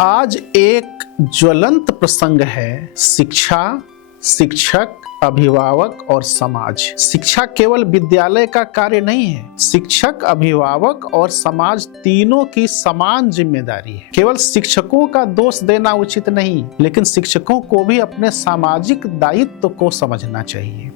आज एक ज्वलंत प्रसंग है शिक्षा, शिक्षक, अभिभावक और समाज। शिक्षा केवल विद्यालय का कार्य नहीं है। शिक्षक, अभिभावक और समाज तीनों की समान जिम्मेदारी है। केवल शिक्षकों का दोष देना उचित नहीं, लेकिन शिक्षकों को भी अपने सामाजिक दायित्व को समझना चाहिए।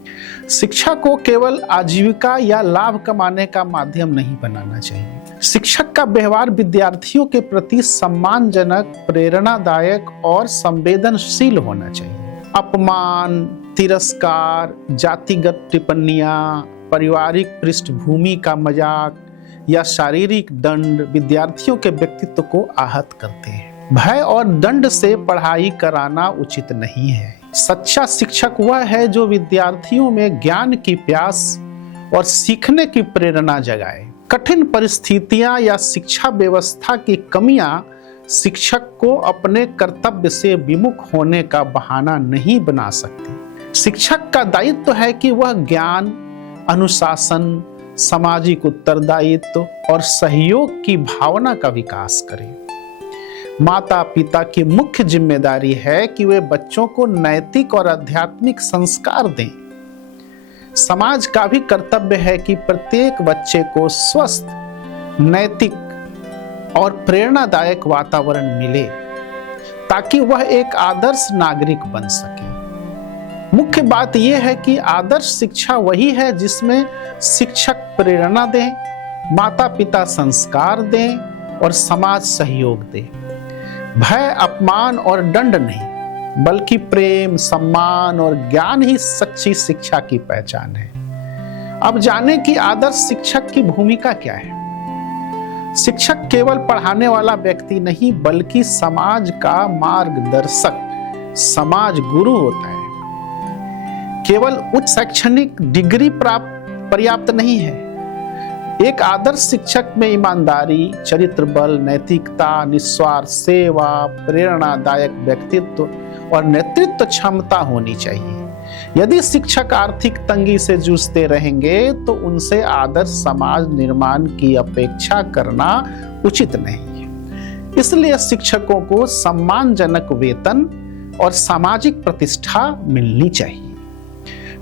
शिक्षा को केवल आजीविका या लाभ कमाने का माध्यम नहीं बनाना चाहिए। शिक्षक का व्यवहार विद्यार्थियों के प्रति सम्मानजनक, प्रेरणादायक और संवेदनशील होना चाहिए। अपमान, तिरस्कार, जातिगत टिप्पणियां, पारिवारिक पृष्ठभूमि का मजाक या शारीरिक दंड विद्यार्थियों के व्यक्तित्व को आहत करते हैं। भय और दंड से पढ़ाई कराना उचित नहीं है। सच्चा शिक्षक वह है जो विद्यार्थियों में ज्ञान की प्यास और सीखने की प्रेरणा जगाए। कठिन परिस्थितियां या शिक्षा व्यवस्था की कमियां शिक्षक को अपने कर्तव्य से विमुख होने का बहाना नहीं बना सकती। शिक्षक का दायित्व है कि वह ज्ञान, अनुशासन, सामाजिक उत्तरदायित्व और सहयोग की भावना का विकास करे। माता पिता की मुख्य जिम्मेदारी है कि वे बच्चों को नैतिक और आध्यात्मिक संस्कार दें। समाज का भी कर्तव्य है कि प्रत्येक बच्चे को स्वस्थ, नैतिक और प्रेरणादायक वातावरण मिले ताकि वह एक आदर्श नागरिक बन सके। मुख्य बात यह है कि आदर्श शिक्षा वही है जिसमें शिक्षक प्रेरणा दें, माता पिता संस्कार दें और समाज सहयोग दे। भय, अपमान और दंड नहीं, बल्कि प्रेम, सम्मान और ज्ञान ही सच्ची शिक्षा की पहचान है। अब जानें कि आदर्श शिक्षक की भूमिका क्या है। शिक्षक केवल पढ़ाने वाला व्यक्ति नहीं, बल्कि समाज का मार्गदर्शक, समाज गुरु होता है। केवल उच्च शैक्षणिक डिग्री पर्याप्त नहीं है। एक आदर्श शिक्षक में ईमानदारी, चरित्र बल, नैतिकता, निस्वार्थ सेवा, प्रेरणादायक व्यक्तित्व और नेतृत्व क्षमता होनी चाहिए। यदि शिक्षक आर्थिक तंगी से जूझते रहेंगे तो उनसे आदर्श समाज निर्माण की अपेक्षा करना उचित नहीं है। इसलिए शिक्षकों को सम्मानजनक वेतन और सामाजिक प्रतिष्ठा मिलनी चाहिए।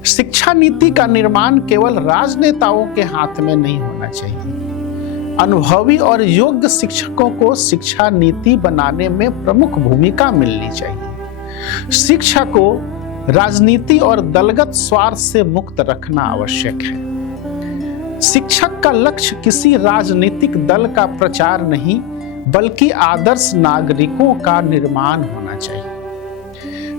शिक्षा नीति का निर्माण केवल राजनेताओं के हाथ में नहीं होना चाहिए। अनुभवी और योग्य शिक्षकों को शिक्षा नीति बनाने में प्रमुख भूमिका मिलनी चाहिए। शिक्षा को राजनीति और दलगत स्वार्थ से मुक्त रखना आवश्यक है। शिक्षक का लक्ष्य किसी राजनीतिक दल का प्रचार नहीं, बल्कि आदर्श नागरिकों का निर्माण होना चाहिए।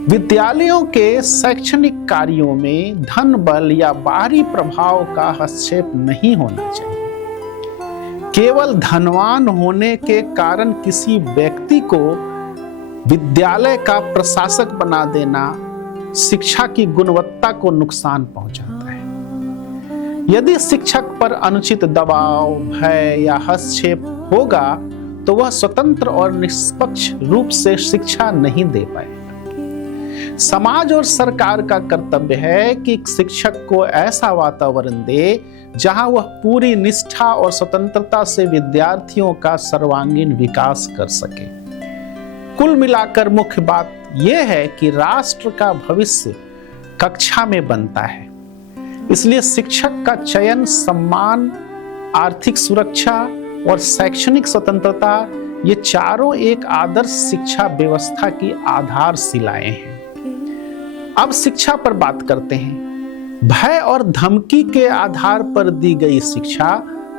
विद्यालयों के शैक्षणिक कार्यों में धन बल या बाहरी प्रभाव का हस्तक्षेप नहीं होना चाहिए। केवल धनवान होने के कारण किसी व्यक्ति को विद्यालय का प्रशासक बना देना शिक्षा की गुणवत्ता को नुकसान पहुंचाता है। यदि शिक्षक पर अनुचित दबाव, भय या हस्तक्षेप होगा तो वह स्वतंत्र और निष्पक्ष रूप से शिक्षा नहीं दे पाएगा। समाज और सरकार का कर्तव्य है कि शिक्षक को ऐसा वातावरण दे जहां वह पूरी निष्ठा और स्वतंत्रता से विद्यार्थियों का सर्वांगीण विकास कर सके। कुल मिलाकर मुख्य बात यह है कि राष्ट्र का भविष्य कक्षा में बनता है। इसलिए शिक्षक का चयन, सम्मान, आर्थिक सुरक्षा और शैक्षणिक स्वतंत्रता, ये चारों एक आदर्श शिक्षा व्यवस्था की आधारशिलाएं हैं। अब शिक्षा पर बात करते हैं। भय और धमकी के आधार पर दी गई शिक्षा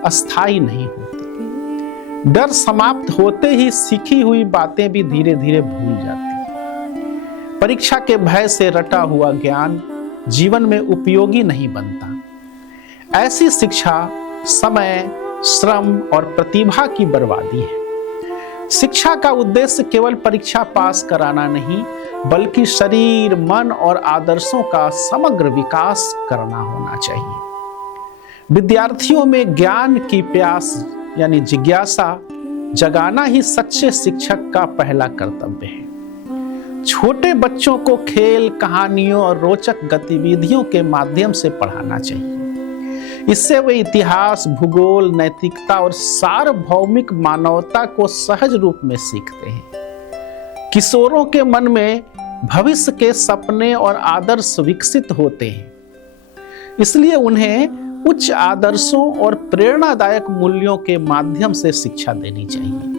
अस्थायी नहीं होती। डर समाप्त होते ही सीखी हुई बातें भी धीरे धीरे भूल जाती हैं। परीक्षा के भय से रटा हुआ ज्ञान जीवन में उपयोगी नहीं बनता। ऐसी शिक्षा समय, श्रम और प्रतिभा की बर्बादी है। शिक्षा का उद्देश्य केवल परीक्षा पास कराना नहीं, बल्कि शरीर, मन और आदर्शों का समग्र विकास करना होना चाहिए। विद्यार्थियों में ज्ञान की प्यास यानी जिज्ञासा जगाना ही सच्चे शिक्षक का पहला कर्तव्य है। छोटे बच्चों को खेल, कहानियों और रोचक गतिविधियों के माध्यम से पढ़ाना चाहिए। इससे वे इतिहास, भूगोल, नैतिकता और सार्वभौमिक मानवता को सहज रूप में सीखते हैं। किशोरों के मन में भविष्य के सपने और आदर्श विकसित होते हैं, इसलिए उन्हें उच्च आदर्शों और प्रेरणादायक मूल्यों के माध्यम से शिक्षा देनी चाहिए।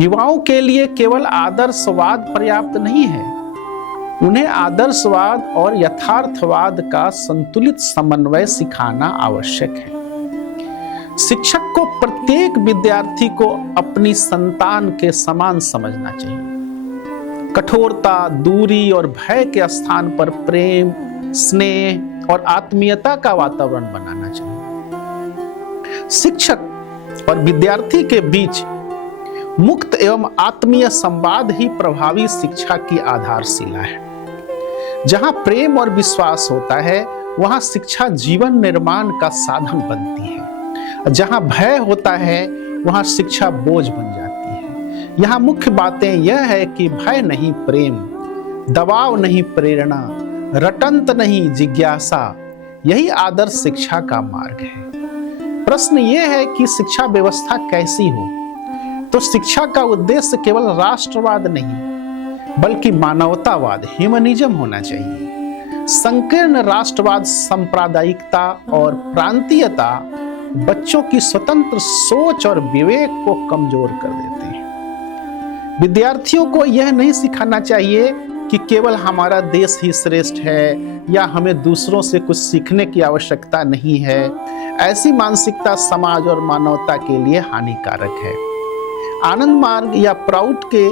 युवाओं के लिए केवल आदर्शवाद पर्याप्त नहीं है, उन्हें आदर्शवाद और यथार्थवाद का संतुलित समन्वय सिखाना आवश्यक है। शिक्षक को प्रत्येक विद्यार्थी को अपनी संतान के समान समझना चाहिए। कठोरता, दूरी और भय के स्थान पर प्रेम, स्नेह और आत्मीयता का वातावरण बनाना चाहिए। शिक्षक और विद्यार्थी के बीच मुक्त एवं आत्मीय संवाद ही प्रभावी शिक्षा की आधारशिला है। जहां प्रेम और विश्वास होता है, वहां शिक्षा जीवन निर्माण का साधन बनती है। जहां भय होता है, वहां शिक्षा बोझ बन जाती है। यहाँ मुख्य बातें यह है कि भय नहीं प्रेम, दबाव नहीं प्रेरणा, रटंत नहीं जिज्ञासा, यही आदर्श शिक्षा का मार्ग है। प्रश्न यह है कि शिक्षा व्यवस्था कैसी हो? तो शिक्षा का उद्देश्य केवल राष्ट्रवाद नहीं, बल्कि मानवतावाद, ह्यूमनिज्म होना चाहिए। संकीर्ण राष्ट्रवाद, सांप्रदायिकता और प्रांतीयता बच्चों की स्वतंत्र सोच और विवेक को कमजोर कर देते हैं। विद्यार्थियों को यह नहीं सिखाना चाहिए कि केवल हमारा देश ही श्रेष्ठ है या हमें दूसरों से कुछ सीखने की आवश्यकता नहीं है। ऐसी मानसिकता समाज और मानवता के लिए हानिकारक है। आनंद मार्ग या प्राउड के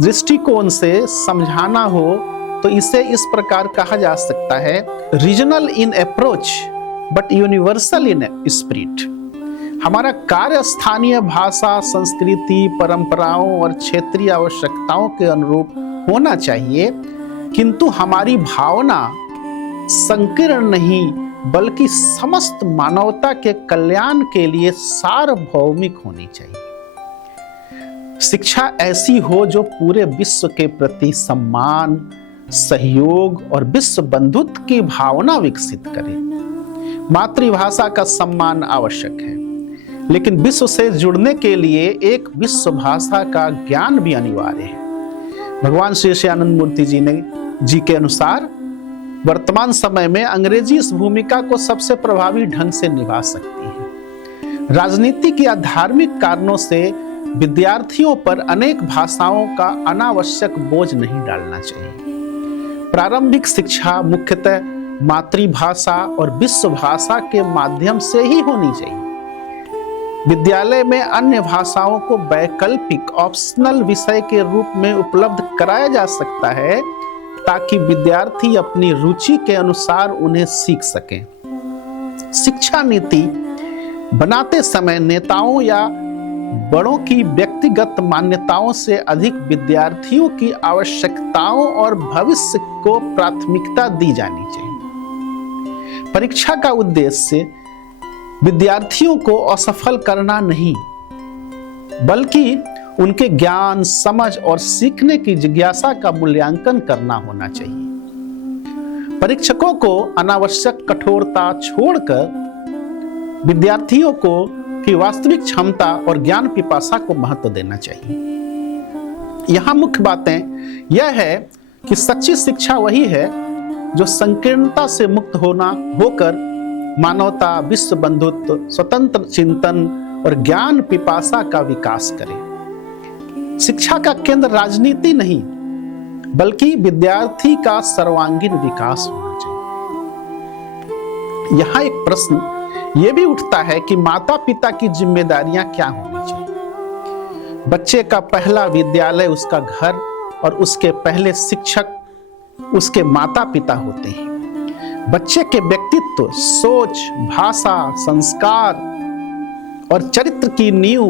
दृष्टिकोण से समझाना हो तो इसे इस प्रकार कहा जा सकता है, regional in approach but universal in spirit. हमारा कार्य स्थानीय भाषा, संस्कृति, परंपराओं और क्षेत्रीय आवश्यकताओं के अनुरूप होना चाहिए, किंतु हमारी भावना संकीर्ण नहीं बल्कि समस्त मानवता के कल्याण के लिए सार्वभौमिक होनी चाहिए। शिक्षा ऐसी हो जो पूरे विश्व के प्रति सम्मान, सहयोग और विश्व बंधुत्व की भावना विकसित करे। मातृभाषा का सम्मान आवश्यक है, लेकिन विश्व से जुड़ने के लिए एक विश्व भाषा का ज्ञान भी अनिवार्य है। भगवान श्री श्यानंद मूर्ति जी के अनुसार वर्तमान समय में अंग्रेजी इस भूमिका को सबसे प्रभावी ढंग से निभा सकती है। राजनीतिक या धार्मिक कारणों से विद्यार्थियों पर अनेक भाषाओं का अनावश्यक बोझ नहीं डालना चाहिए। प्रारंभिक शिक्षा मुख्यतः मातृभाषा और विश्व भाषा के माध्यम से ही होनी चाहिए। विद्यालय में अन्य भाषाओं को वैकल्पिक ऑप्शनल विषय के रूप में उपलब्ध कराया जा सकता है, ताकि विद्यार्थी अपनी रुचि के अनुसार उन्हें सीख सकें। शिक्षा नीति बनाते समय नेताओं या बड़ों की व्यक्तिगत मान्यताओं से अधिक विद्यार्थियों की आवश्यकताओं और भविष्य को प्राथमिकता दी जानी चाहिए। परीक्षा का उद्देश्य विद्यार्थियों को असफल करना नहीं, बल्कि उनके ज्ञान, समझ और सीखने की जिज्ञासा का मूल्यांकन करना होना चाहिए। परीक्षकों को अनावश्यक कठोरता छोड़कर विद्यार्थियों को की वास्तविक क्षमता और ज्ञान पिपासा को महत्व देना चाहिए। यहाँ मुख्य बातें यह है कि सच्ची शिक्षा वही है जो संकीर्णता से मुक्त होकर मानवता, विश्व बंधुत्व, स्वतंत्र चिंतन और ज्ञान पिपासा का विकास करे। शिक्षा का केंद्र राजनीति नहीं, बल्कि विद्यार्थी का सर्वांगीण विकास होना चाहिए। यहाँ एक प्रश्न यह भी उठता है कि माता पिता की जिम्मेदारियां क्या होनी चाहिए। बच्चे का पहला विद्यालय उसका घर और उसके पहले शिक्षक उसके माता पिता होते हैं। बच्चे के व्यक्तित्व, सोच, भाषा, संस्कार और चरित्र की नींव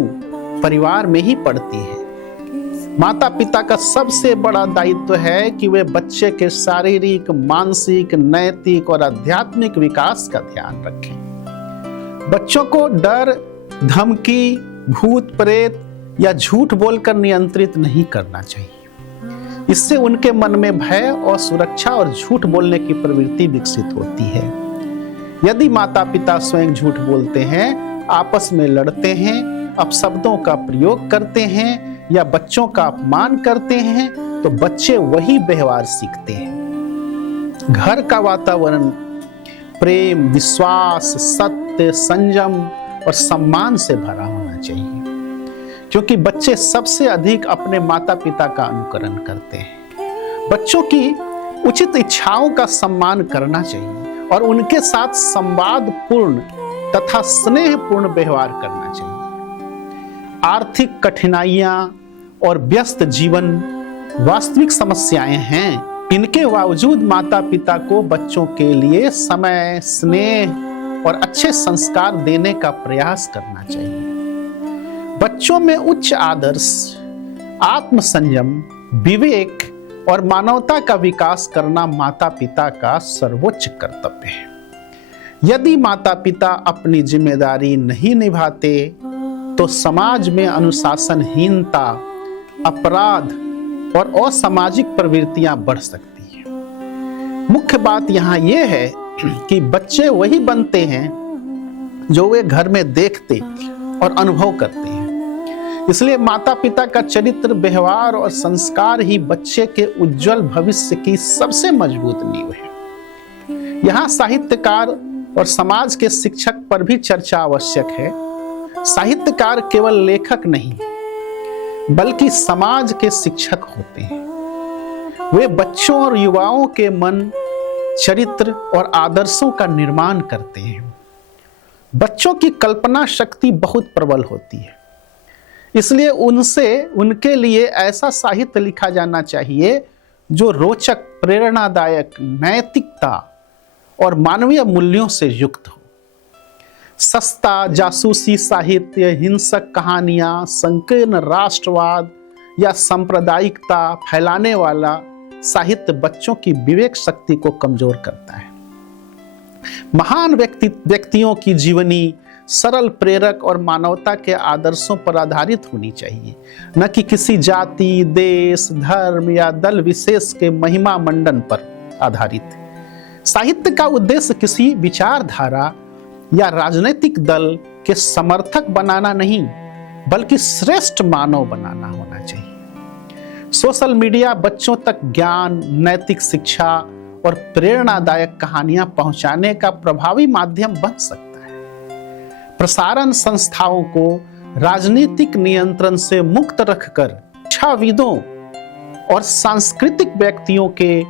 परिवार में ही पड़ती है। माता पिता का सबसे बड़ा दायित्व है कि वे बच्चे के शारीरिक, मानसिक, नैतिक और आध्यात्मिक विकास का ध्यान रखें। बच्चों को डर, धमकी, भूत प्रेत या झूठ बोलकर नियंत्रित नहीं करना चाहिए। इससे उनके मन में भय और सुरक्षा और झूठ बोलने की प्रवृत्ति विकसित होती है। यदि माता पिता स्वयं झूठ बोलते हैं, आपस में लड़ते हैं, अपशब्दों का प्रयोग करते हैं या बच्चों का अपमान करते हैं, तो बच्चे वही व्यवहार सीखते हैं। घर का वातावरण प्रेम, विश्वास, सत्य, संयम और सम्मान से भरा होना चाहिए, क्योंकि बच्चे सबसे अधिक अपने माता पिता का अनुकरण करते हैं। बच्चों की उचित इच्छाओं का सम्मान करना चाहिए और उनके साथ संवादपूर्ण तथा स्नेहपूर्ण व्यवहार करना चाहिए। आर्थिक कठिनाइयां और व्यस्त जीवन वास्तविक समस्याएं हैं। इनके बावजूद माता पिता को बच्चों के लिए समय, स्नेह और अच्छे संस्कार देने का प्रयास करना चाहिए। बच्चों में उच्च आदर्श, आत्मसंयम, विवेक और मानवता का विकास करना माता पिता का सर्वोच्च कर्तव्य है। यदि माता पिता अपनी जिम्मेदारी नहीं निभाते तो समाज में अनुशासनहीनता, अपराध और असामाजिक प्रवृत्तियां बढ़ सकती हैं। मुख्य बात यहाँ यह है कि बच्चे वही बनते हैं जो वे घर में देखते और अनुभव करते हैं। इसलिए माता पिता का चरित्र, व्यवहार और संस्कार ही बच्चे के उज्जवल भविष्य की सबसे मजबूत नींव है। यहाँ साहित्यकार और समाज के शिक्षक पर भी चर्चा आवश्यक है। साहित्यकार केवल लेखक नहीं बल्कि समाज के शिक्षक होते हैं। वे बच्चों और युवाओं के मन, चरित्र और आदर्शों का निर्माण करते हैं। बच्चों की कल्पना शक्ति बहुत प्रबल होती है, इसलिए उनके लिए ऐसा साहित्य लिखा जाना चाहिए जो रोचक, प्रेरणादायक, नैतिकता और मानवीय मूल्यों से युक्त हो। सस्ता जासूसी साहित्य, हिंसक कहानियां, संकीर्ण राष्ट्रवाद या सांप्रदायिकता फैलाने वाला साहित्य बच्चों की विवेक शक्ति को कमजोर करता है। महान व्यक्तियों की जीवनी सरल, प्रेरक और मानवता के आदर्शों पर आधारित होनी चाहिए, न कि किसी जाति, देश, धर्म या दल विशेष के महिमा मंडन पर आधारित। साहित्य का उद्देश्य किसी विचारधारा या राजनीतिक दल के समर्थक बनाना नहीं बल्कि श्रेष्ठ मानव बनाना होना चाहिए। सोशल मीडिया बच्चों तक ज्ञान, नैतिक शिक्षा और प्रेरणादायक कहानियां पहुंचाने का प्रभावी माध्यम बन सकता है। प्रसारण संस्थाओं को राजनीतिक नियंत्रण से मुक्त रखकर शिक्षाविदों और सांस्कृतिक व्यक्तियों के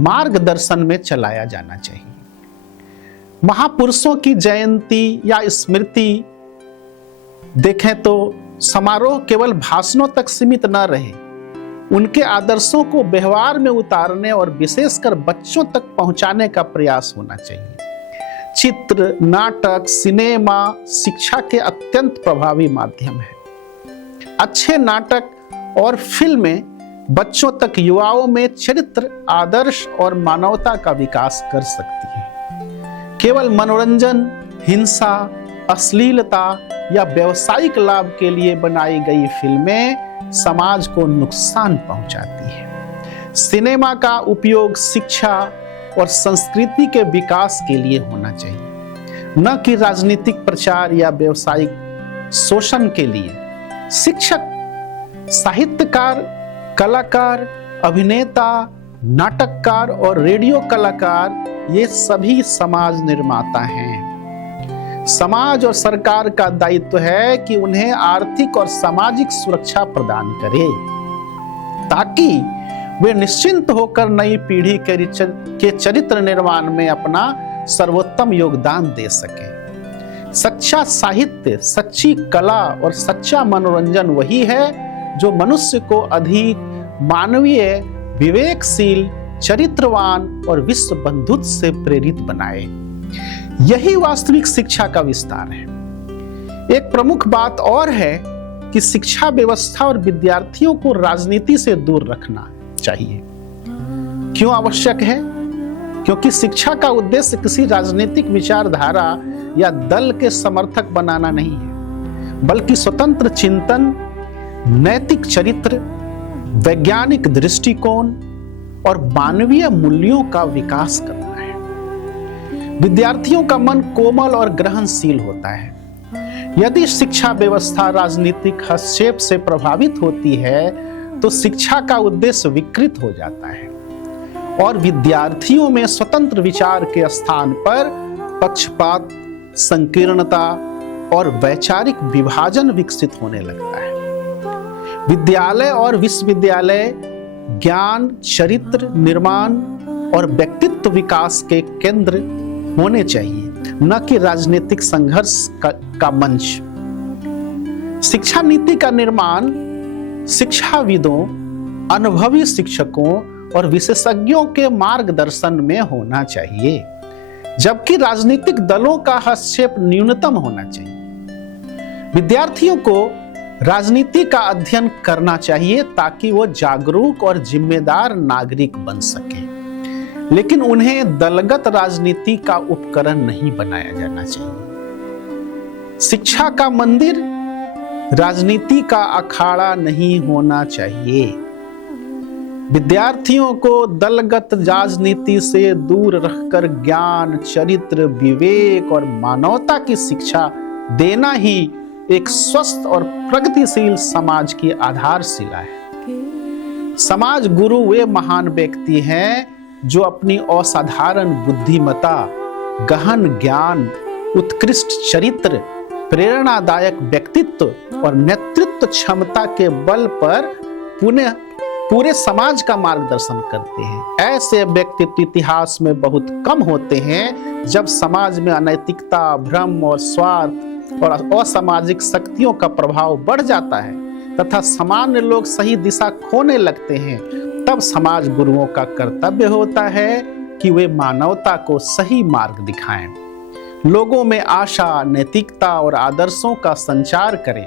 मार्गदर्शन में चलाया जाना चाहिए। महापुरुषों की जयंती या स्मृति देखें तो समारोह केवल भाषणों तक सीमित न रहे, उनके आदर्शों को व्यवहार में उतारने और विशेषकर बच्चों तक पहुंचाने का प्रयास होना चाहिए। चित्र, नाटक, सिनेमा शिक्षा के अत्यंत प्रभावी माध्यम है। अच्छे नाटक और फिल्में बच्चों तक, युवाओं में चरित्र, आदर्श और मानवता का विकास कर सकती हैं। केवल मनोरंजन, हिंसा, अश्लीलता या व्यावसायिक लाभ के लिए बनाई गई फिल्में समाज को नुकसान पहुंचाती है। सिनेमा का उपयोग शिक्षा और संस्कृति के विकास के लिए होना चाहिए, न कि राजनीतिक प्रचार या व्यावसायिक शोषण के लिए। शिक्षक, साहित्यकार, कलाकार, अभिनेता, नाटककार और रेडियो कलाकार ये सभी समाज निर्माता हैं। समाज और सरकार का दायित्व है कि उन्हें आर्थिक और सामाजिक सुरक्षा प्रदान करे ताकि वे निश्चिंत होकर नई पीढ़ी के चरित्र निर्माण में अपना सर्वोत्तम योगदान दे सके। सच्चा साहित्य, सच्ची कला और सच्चा मनोरंजन वही है जो मनुष्य को अधिक मानवीय, विवेकशील, चरित्रवान और विश्व बंधुत्व से प्रेरित बनाए। यही वास्तविक शिक्षा का विस्तार है। एक प्रमुख बात और है कि शिक्षा व्यवस्था और विद्यार्थियों को राजनीति से दूर रखना चाहिए। क्यों आवश्यक है? क्योंकि शिक्षा का उद्देश्य किसी राजनीतिक विचारधारा या दल के समर्थक बनाना नहीं है, बल्कि स्वतंत्र चिंतन, नैतिक चरित्र, वैज्ञानिक दृष्टिकोण और मानवीय मूल्यों का विकास करना है। विद्यार्थियों का मन कोमल और ग्रहणशील होता है। यदि शिक्षा व्यवस्था राजनीतिक हस्तक्षेप से प्रभावित होती है तो शिक्षा का उद्देश्य विकृत हो जाता है और विद्यार्थियों में स्वतंत्र विचार के स्थान पर पक्षपात, संकीर्णता और वैचारिक विभाजन विकसित होने लगता है। विद्यालय और विश्वविद्यालय ज्ञान, चरित्र निर्माण और व्यक्तित्व विकास के केंद्र होने चाहिए, न कि राजनीतिक संघर्ष का मंच। शिक्षा नीति का निर्माण शिक्षाविदों, अनुभवी शिक्षकों और विशेषज्ञों के मार्गदर्शन में होना चाहिए, जबकि राजनीतिक दलों का हस्तक्षेप न्यूनतम होना चाहिए। विद्यार्थियों को राजनीति का अध्ययन करना चाहिए ताकि वो जागरूक और जिम्मेदार नागरिक बन सके, लेकिन उन्हें दलगत राजनीति का उपकरण नहीं बनाया जाना चाहिए। शिक्षा का मंदिर राजनीति का अखाड़ा नहीं होना चाहिए। विद्यार्थियों को दलगत राजनीति से दूर रखकर ज्ञान, चरित्र, विवेक और मानवता की शिक्षा देना ही एक स्वस्थ और प्रगतिशील समाज की आधारशिला है। समाज गुरु वे महान व्यक्ति हैं जो अपनी असाधारण बुद्धिमत्ता, गहन ज्ञान, उत्कृष्ट चरित्र, प्रेरणादायक व्यक्तित्व और नेतृत्व क्षमता के बल पर पूरे समाज का मार्गदर्शन करते हैं। ऐसे व्यक्तित्व इतिहास में बहुत कम होते हैं। जब समाज में अनैतिकता, भ्रम और स्वार्थ और असामाजिक शक्तियों का प्रभाव बढ़ जाता है तथा सामान्य लोग सही दिशा खोने लगते हैं, तब समाज गुरुओं का कर्तव्य होता है कि वे मानवता को सही मार्ग दिखाएं, लोगों में आशा, नैतिकता और आदर्शों का संचार करें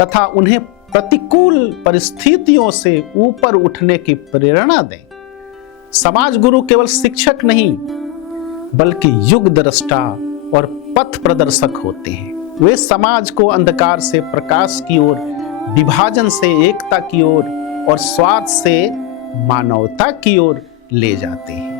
तथा उन्हें प्रतिकूल परिस्थितियों से ऊपर उठने की प्रेरणा दें। समाज गुरु केवल शिक्षक नहीं बल्कि युग द्रष्टा और पथ प्रदर्शक होते हैं। वे समाज को अंधकार से प्रकाश की ओर, विभाजन से एकता की ओर और स्वार्थ से मानवता की ओर ले जाते हैं।